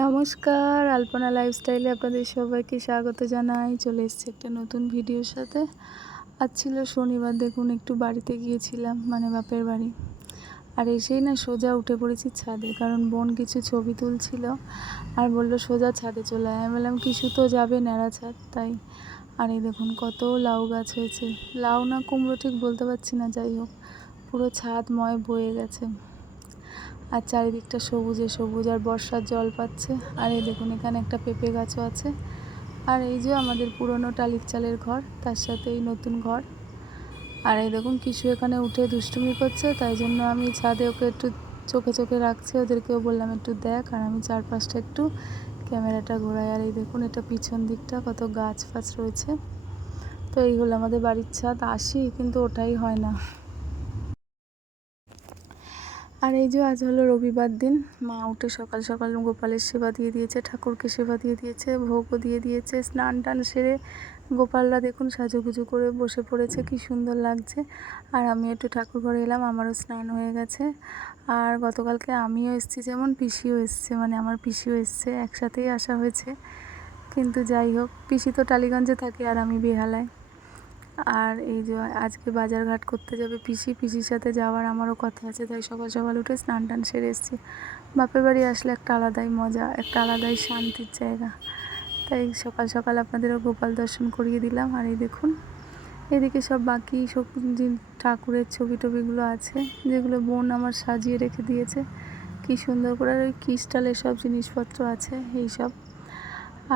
নমস্কার, আলপনা লাইফস্টাইলে আপনাদের সবাইকে স্বাগত জানাই। চলে এসেছি একটা নতুন ভিডিওর সাথে। আজ ছিল শনিবার, দেখুন একটু বাড়িতে গিয়েছিলাম, মানে বাপের বাড়ি। আর এসেই না সোজা উঠে পড়েছি ছাদে, কারণ বোন কিছু ছবি তুলছিল আর বললো সোজা ছাদে চলে আয়। আমি বললাম কিছু তো যাবে ন্যাড়া ছাদ, তাই। আর এই দেখুন কত লাউ গাছ হয়েছে, লাউ না কুমড়ো ঠিক বলতে পারছি না, যাই হোক পুরো ছাদময় বয়ে গেছে। আর চারিদিকটা সবুজে সবুজ, আর বর্ষার জল পাচ্ছে। আর এই দেখুন এখানে একটা পেঁপে গাছও আছে। আর এই যে আমাদের পুরনো টালির চালের ঘর, তার সাথে এই নতুন ঘর। আর এই দেখুন কিছু এখানে উঠে দুষ্টুমি করছে, তাই জন্য আমি ছাদে ওকে একটু চোখে চোখে রাখছি, ওদেরকেও বললাম একটু দেখ, আর আমি চারপাশটা একটু ক্যামেরাটা ঘোরাই। আর এই দেখুন এটা পিছন দিকটা কত গাছ ফাছ রয়েছে। তো এই হলো আমাদের বাড়ির ছাদ, আসি কিন্তু ওটাই হয় না। আর এই যে আজ হলো রবিবার দিন, মা উঠে সকাল সকাল গোপালের সেবা দিয়ে দিয়েছে, ঠাকুরকে সেবা দিয়ে দিয়েছে, ভোগও দিয়ে দিয়েছে। স্নান টান সেরে গোপালরা দেখুন সাজুগুজু করে বসে পড়েছে, কি সুন্দর লাগছে। আর আমি একটু ঠাকুর ঘরে এলাম, আমারও স্নান হয়ে গেছে। আর গতকালকে আমিও এসেছি, যেমন পিসিও এসছে, মানে আমার পিসিও এসছে, একসাথেই আসা হয়েছে। কিন্তু যাই হোক, পিসি তো টালিগঞ্জে থাকে আর আমি বেহালায়। আর এই যে আজকে বাজারঘাট করতে যাবে পিসির সাথে যাওয়ার আমারও কথা আছে, তাই সকাল সকাল উঠে স্নান টান সেরে এসেছি। বাপের বাড়ি আসলে একটা আলাদাই মজা, একটা আলাদাই শান্তির জায়গা। তাই সকাল সকাল আপনাদেরও গোপাল দর্শন করিয়ে দিলাম। আর এই দেখুন এদিকে সব বাকি সব ঠাকুরের ছবি টবিগুলো আছে, যেগুলো বোন আমার সাজিয়ে রেখে দিয়েছে কি সুন্দর করে। আর ওই ক্রিস্টালের সব জিনিসপত্র আছে এইসব।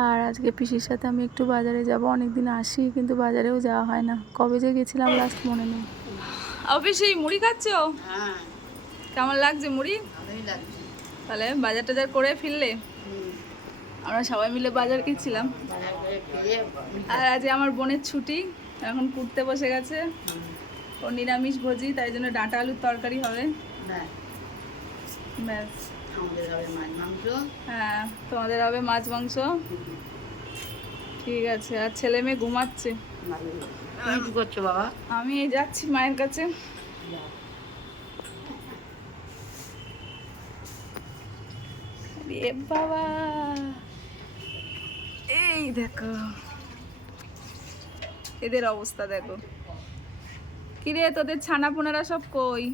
আর আজকে পিসির সাথে আমি একটু বাজারে যাব, অনেকদিন আসি কিন্তু বাজারেও যাওয়া হয় না, কবে যে গেছিলাম লাস্ট মনে নেই। অফিসে মুড়ি খাচ্ছ? হ্যাঁ, কেমন লাগছে মুড়ি? ভালোই লাগছে। তাহলে বাজার টাজার করে ফিরলে? আমরা সবাই মিলে বাজার গেছিলাম। বাজার করে ফিরে আর আজকে আমার বোনের ছুটি, এখন পড়তে বসে গেছে। ও নিরামিষ ভোজি, তাই জন্য ডাঁটা আলুর তরকারি হবে। ব্যাস, আমাদের হবে মাছ মাংস। হ্যাঁ তোমাদের হবে মাছ মাংস। ঠিক আছে। আর ছেলে মেয়ে ঘুমাচ্ছে। তুমি কি করছো বাবা? আমি যাচ্ছি মায়ের কাছে। এ বাবা, এই দেখো এদের অবস্থা দেখো। কিরে তোদের ছানা পোনারা সব কই?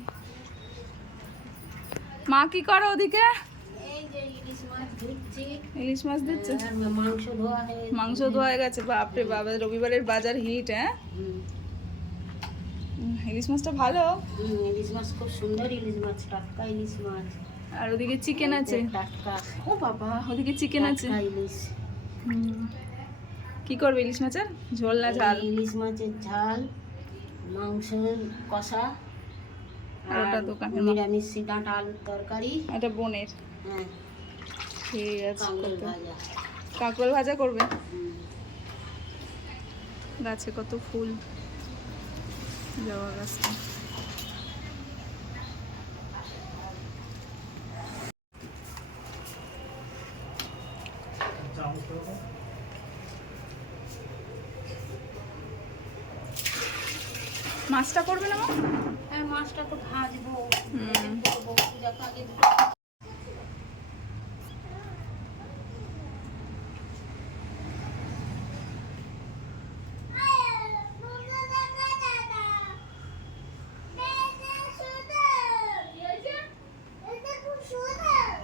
মা কি করো ওদিকে? ইলিশ মাছ দিচ্ছে, মাংস ধোয়া হয়ে গেছে। বাপরে বাবা, রবিবারের বাজার হিট। হ্যাঁ, ইলিশ মাছটা ভালো। ইলিশ মাছ খুব সুন্দর, ইলিশ মাছ টাটকা ইলিশ মাছ। আর ওদিকে চিকেন আছে টাটকা। ও বাবা, ওদিকে চিকেন আছে। ইলিশ কি করবে ইলিশ মাছের ঝোল না ঝাল? ইলিশ মাছের ঝাল, মাংসের কষা, আর ওটা দোকানের নিরামিষ ডাঁটা আলুর তরকারি। এটা বোনের। হ্যাঁ, ঠিক আছে। কাঁকরোল ভাজা। কাঁকরোল ভাজা করবে। গাছে কত ফুল, জবা গাছটা। মাছটা করবে না? হ্যাঁ, মাছটা তো ভাজবো। পূজা আগে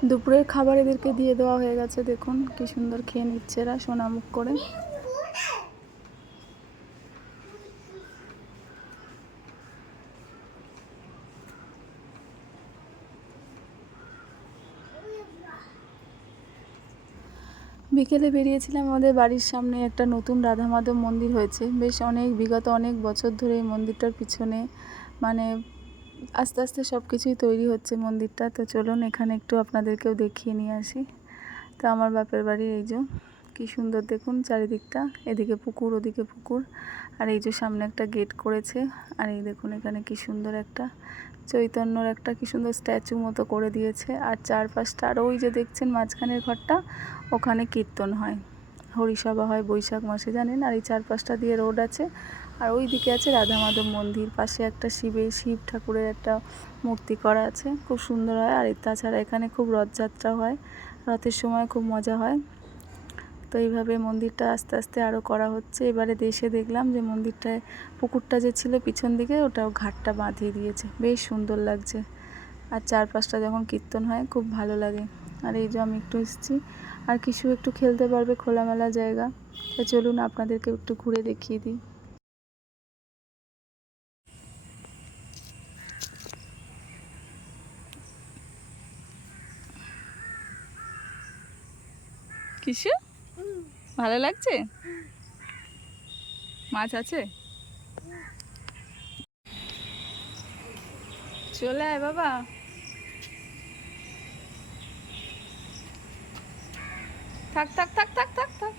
দুপুরের খাবার এদেরকে দিয়ে দেওয়া হয়ে গেছে, দেখুন কি সুন্দর খেয়ে নিচ্ছে এরা সোনামুখ করে। বিকেলে বেরিয়েছিলাম, আমাদের বাড়ির সামনে একটা নতুন রাধা মাধব মন্দির হয়েছে, বেশ বিগত অনেক বছর ধরে এই মন্দিরটার পিছনে মানে আস্তে আস্তে সব কিছুই তৈরি হচ্ছে মন্দিরটা। তো চলুন এখানে একটু আপনাদেরকেও দেখিয়ে নিয়ে আসি। তো আমার বাপের বাড়ির এই যে কী সুন্দর দেখুন চারিদিকটা, এদিকে পুকুর ওদিকে পুকুর। আর এই যে সামনে একটা গেট করেছে। আর এই দেখুন এখানে কি সুন্দর একটা চৈতন্যর একটা কি সুন্দর স্ট্যাচু মতো করে দিয়েছে। আর চারপাশটা, আর ওই যে দেখছেন মাঝখানের ঘরটা, ওখানে কীর্তন হয়, হরিসভা হয় বৈশাখ মাসে, জানেন। আর এই চারপাশটা দিয়ে রোড আছে, আর ওই দিকে আছে রাধা মাধব মন্দির, পাশে একটা শিব ঠাকুরের একটা মূর্তি করা আছে, খুব সুন্দর হয়। আর তাছাড়া এখানে খুব রথযাত্রা হয়, রথের সময় খুব মজা হয়। তো এইভাবে মন্দিরটা আস্তে আস্তে আরও করা হচ্ছে। এবারে দেশে দেখলাম যে মন্দিরটায় পুকুরটা যে ছিল পিছন দিকে, ওটাও ঘাটটা বাঁধিয়ে দিয়েছে, বেশ সুন্দর লাগছে। আর চারপাশটা যখন কীর্তন হয় খুব ভালো লাগে। আর এই যে আমি একটু এসেছি, আর কিছু একটু খেলতে পারবে, খোলামেলা জায়গা। তো চলুন আপনাদেরকে একটু ঘুরে দেখিয়ে দিই। কিছু ভালো লাগছে, মাছ আছে, চলে আয় বাবা। থাক থাক থাক থাক থাক থাক,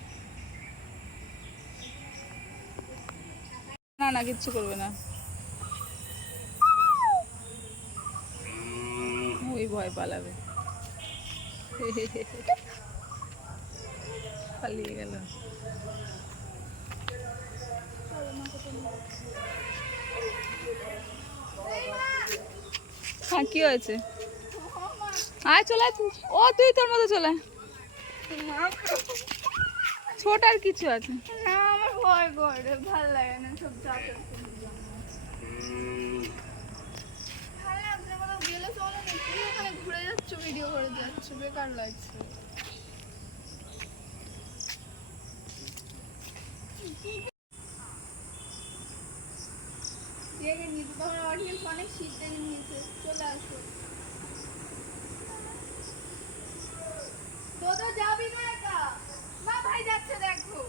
না না কিচ্ছু করবে না, ওই ভয় পালাবে। পালিয়ে গেল। হ্যাঁ কি হয়েছে, আয় চলে আয় তুই। ও তুই তোর মতো চলে আয়। ছোট আর কিছু আছে না, আমার ভয় করে, ভাল লাগে না সব যাতে। ভালো লাগছে, কোথাও গেলে চলো না, তুই ওখানে ঘুরে যাচ্ছ, ভিডিও করে যাচ্ছ, বেকার লাগছে। দেখে নিয়ে তো তোমার অডিয়েন্স অনেক শীত দেখে নিয়েছে, চলে আসো। তো যাবি না একা, না ভাই যাচ্ছে দেখো।